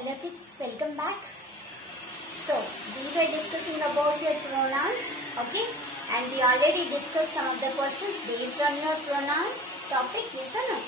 Hello kids, welcome back. So, we were discussing about your pronouns, okay? And we already discussed some of the questions based on your pronoun topic, yes or no?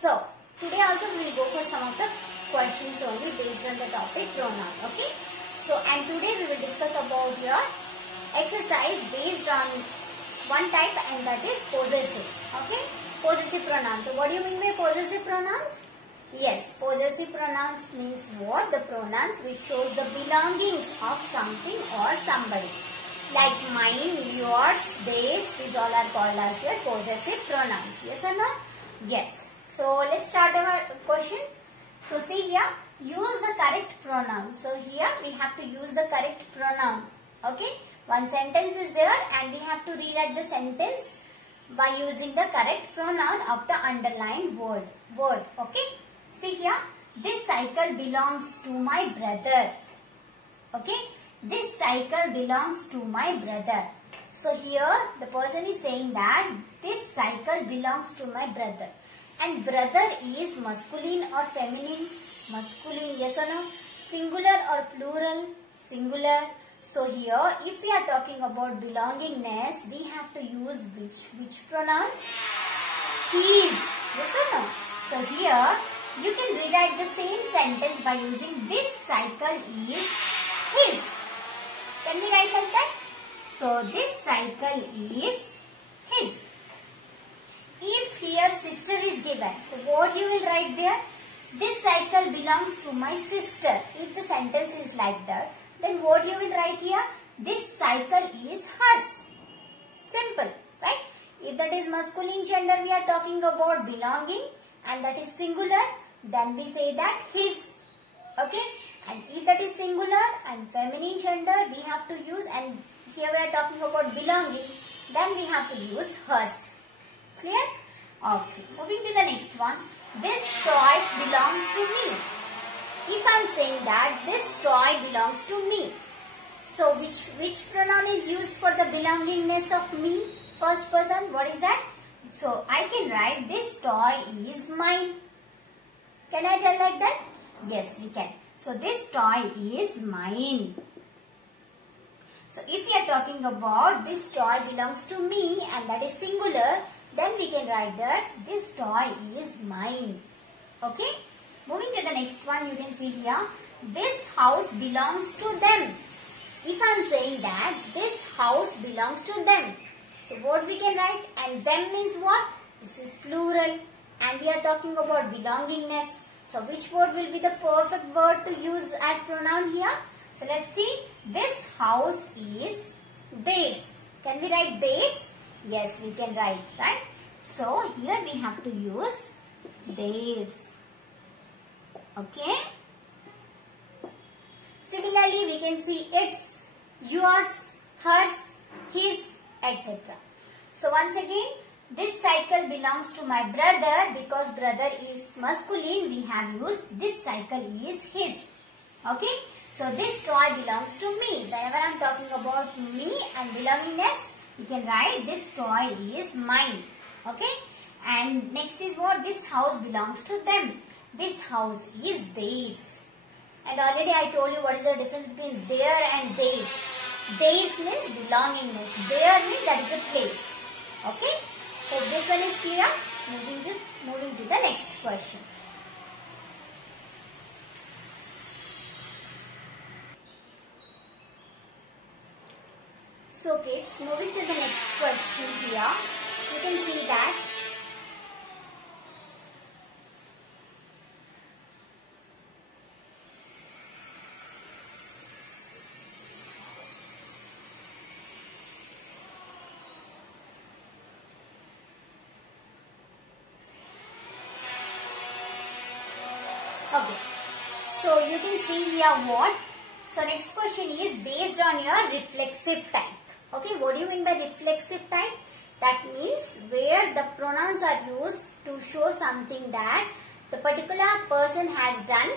So, today also we will go for some of the questions only based on the topic pronoun, okay? So, and today we will discuss about your exercise based on one type, and that is possessive, okay? Possessive pronouns. So, what do you mean by possessive pronouns? Yes, possessive pronouns means what? The pronouns which shows the belongings of something or somebody. Like mine, yours, theirs, these all are called as your possessive pronouns. Yes or no? Yes. So, let's start our question. So, see here, use the correct pronoun. So, here we have to use the correct pronoun. Okay? One sentence is there and we have to rewrite the sentence by using the correct pronoun of the underlined word. Okay? See here, this cycle belongs to my brother. Okay? This cycle belongs to my brother. So here the person is saying that this cycle belongs to my brother. And brother is masculine or feminine? Masculine, yes or no? Singular or plural? Singular. So here if we are talking about belongingness, we have to use which pronoun? His. Yes or no? So here you can rewrite the same sentence by using this cycle is his. Can we write like that? So this cycle is his. If here sister is given, so what you will write there? This cycle belongs to my sister. If the sentence is like that, then what you will write here? This cycle is hers. Simple, right? If that is masculine gender, we are talking about belonging, and that is singular, then we say that his. Okay? And if that is singular and feminine gender, we have to use, and here we are talking about belonging, then we have to use hers. Clear? Okay. Moving to the next one. This toy belongs to me. If I am saying that this toy belongs to me, so which pronoun is used for the belongingness of me? First person, what is that? So I can write this toy is mine. Can I tell like that? Yes, we can. So this toy is mine. So if we are talking about this toy belongs to me and that is singular, then we can write that this toy is mine. Okay? Moving to the next one, you can see here, this house belongs to them. If I am saying that this house belongs to them, so what we can write? And them means what? This is plural and we are talking about belongingness. So which word will be the perfect word to use as pronoun here? So let's see. This house is theirs. Can we write theirs? Yes, we can write, right? So here we have to use theirs. Okay? Similarly, we can see its, yours, hers, his, etc. So once again, this cycle belongs to my brother. Because brother is masculine, we have used this cycle is his. Okay? So this toy belongs to me. Whenever I am talking about me and belongingness, we can write this toy is mine. Okay? And next is what? This house belongs to them. This house is theirs. And already I told you what is the difference between their and theirs. Theirs means belongingness. Their means that is a place. Okay? So this one is clear. Moving to the next question. So kids, moving to the next question here, you can see that okay. So you can see here what? So next question is based on your reflexive type. Okay, what do you mean by reflexive type? That means where the pronouns are used to show something that the particular person has done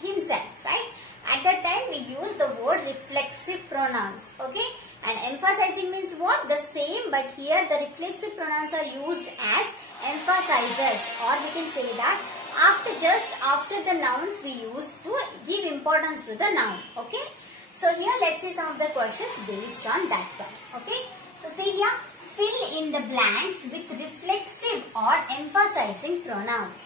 himself, right? At that time we use the word reflexive pronouns, okay? And emphasizing means what? The same, but here the reflexive pronouns are used as emphasizers, or we can say that after the nouns we use to give importance to the noun, okay? So here let's see some of the questions based on that one, okay? So see here, fill in the blanks with reflexive or emphasizing pronouns,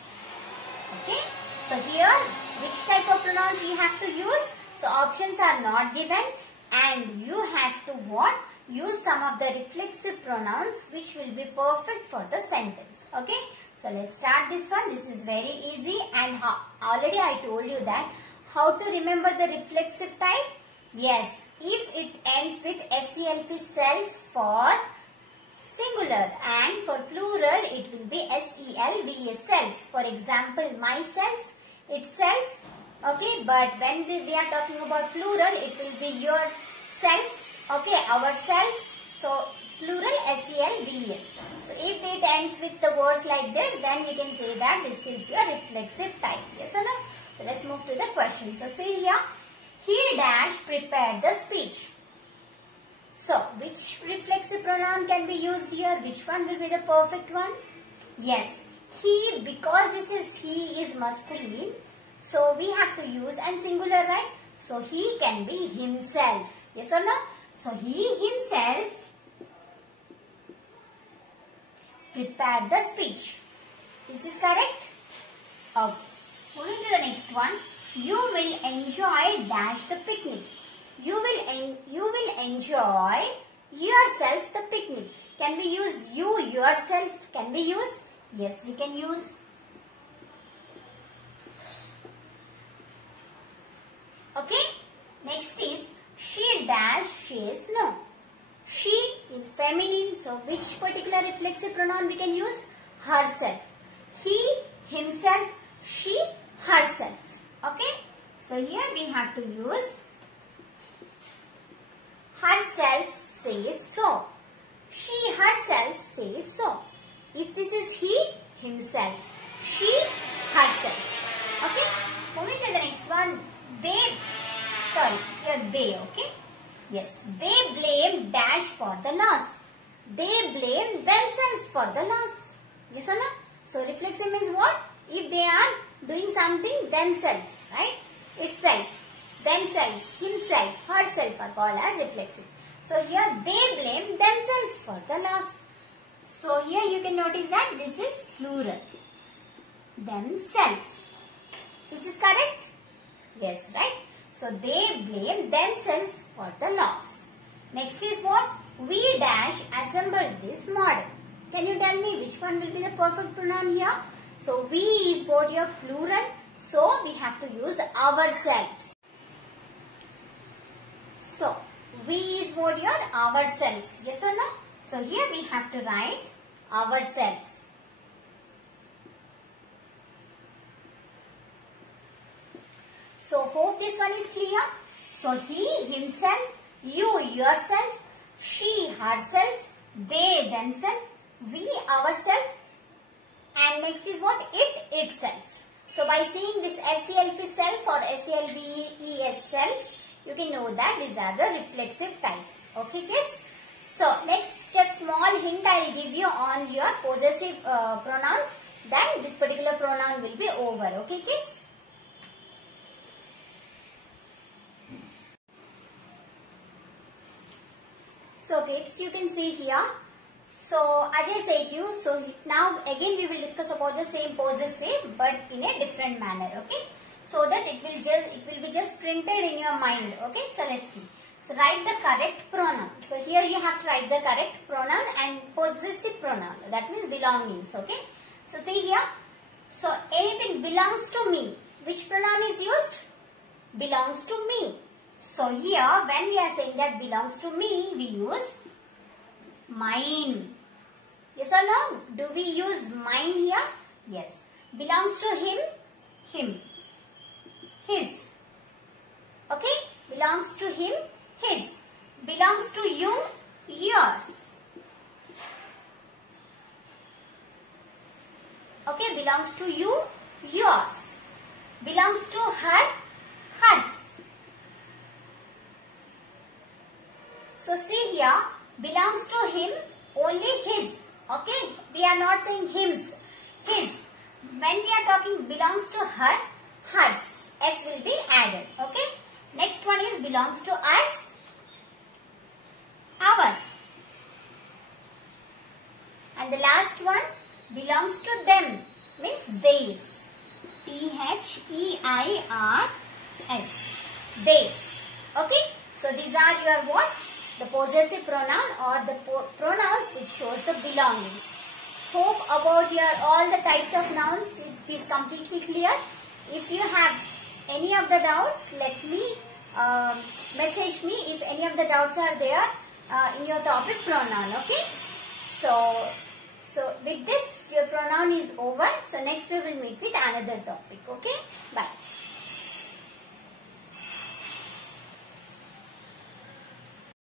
okay? So here, which type of pronouns you have to use? So options are not given, and you have to what? Use some of the reflexive pronouns which will be perfect for the sentence, okay? So let's start this one. This is very easy, and already I told you that how to remember the reflexive type. Yes, if it ends with self, self for singular, and for plural it will be self, selves. For example, myself, itself, okay? But when we are talking about plural, it will be yourself, okay? Ourself. So plural selves. So if it ends with the words like this, then we can say that this is your reflexive type. Yes or no? So let's move to the question. So see here, he dash prepared the speech. So which reflexive pronoun can be used here? Which one will be the perfect one? Yes, he, because this is he is masculine, so we have to use and singular, right? So he can be himself. Yes or no? So he himself prepared the speech. Is this correct? Okay. Moving to the next one. You will enjoy dash the picnic. You will enjoy yourself the picnic. Can we use you, yourself? Can we use? Yes, we can use. Okay. Next is she dash says no. She is feminine, so which particular reflexive pronoun we can use? Herself. He, himself, she, herself. Okay. So here we have to use herself says so. She herself says so. If this is he, himself. She, herself. Okay. Moving to the next one. They, okay. Yes, they blame dash for the loss. They blame themselves for the loss. Yes or no? So reflexive means what? If they are doing something themselves, right? Itself, themselves, himself, herself are called as reflexive. So here they blame themselves for the loss. So here you can notice that this is plural. Themselves. Is this correct? Yes, right? So they blame themselves for the loss. Next is what? We dash assembled this model. Can you tell me which one will be the perfect pronoun here? So we is what your plural. So we have to use ourselves. So we is what your ourselves. Yes or no? So here we have to write ourselves. So hope this one is clear. So he, himself, you, yourself, she, herself, they, themselves, we, ourselves, and next is what? It, itself. So by seeing this SELF self or SELBES selves, you can know that these are the reflexive type. Okay kids? So next just small hint I will give you on your possessive pronouns. Then this particular pronoun will be over. Okay kids? So kids, you can see here. So as I said to you, so now again we will discuss about the same possessive but in a different manner. Okay? So that it will be just printed in your mind. Okay? So let's see. So write the correct pronoun. So here you have to write the correct pronoun and possessive pronoun. That means belongings. Okay? So see here. So anything belongs to me. Which pronoun is used? Belongs to me. So here when we are saying that belongs to me, we use mine. Yes or no? Do we use mine here? Yes. Belongs to him, him. His. Okay? Belongs to him, his. Belongs to you, yours. Okay? Belongs to you, yours. belongs to her, hers. So see here, belongs to him, only his. Okay, we are not saying hims, his. When we are talking belongs to her, hers, s will be added. Okay, next one is belongs to us, ours. And the last one belongs to them, means theirs. theirs, theirs. Okay, so these are your what? The possessive pronoun or the pronouns which shows the belongings. Hope about your all the types of nouns is completely clear. If you have any of the doubts, let me message me if any of the doubts are there in your topic pronoun. Okay, so with this your pronoun is over. So next we will meet with another topic. Okay, bye.